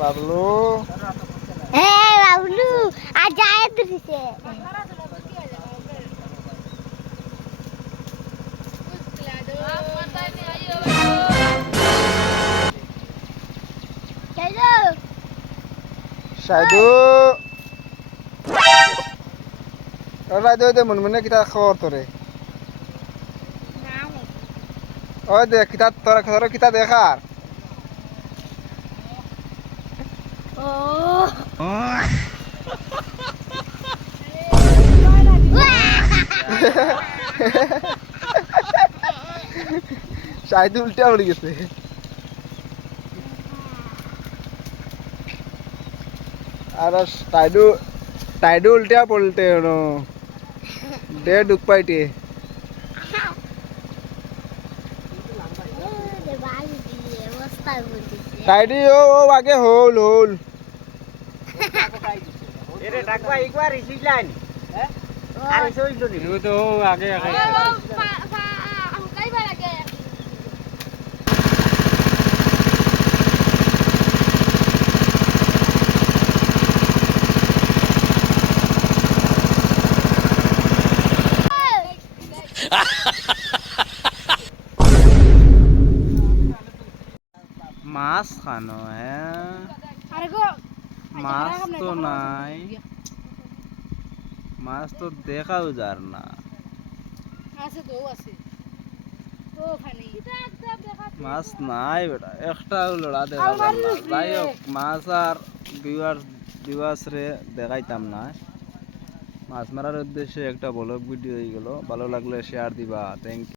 বাবলু বাবলু আর যায় দিছে সাইদু রাইদো দে মন মনে কিতা খবর তোরে ও দে কিতা তোরা তোরা কিতা দেখার ও সাইদু উল্টা পড়ে গেছে আর টাইডু টাইডু উল্টা পড়তে নো দে ডুক পাইতে টাইডু ও আগে হোল হোল এরে ডাকবা একবার রিসিভ লাইন হ্যাঁ আর এসে হইলো নি তো আগে আগে মাছ খানো হ্যাঁ মাছ তো নাই মাছ তো দেখাও যার না মাছ নাই বেটা একটাও লড়া দেখা যার না যাই হোক মাছ আর ভিউয়ার্স রে দেখাইতাম না মাছ মারার উদ্দেশ্যে একটা ব্লগ ভিডিও হয়ে গেল ভালো লাগলে শেয়ার দিবা থ্যাংক ইউ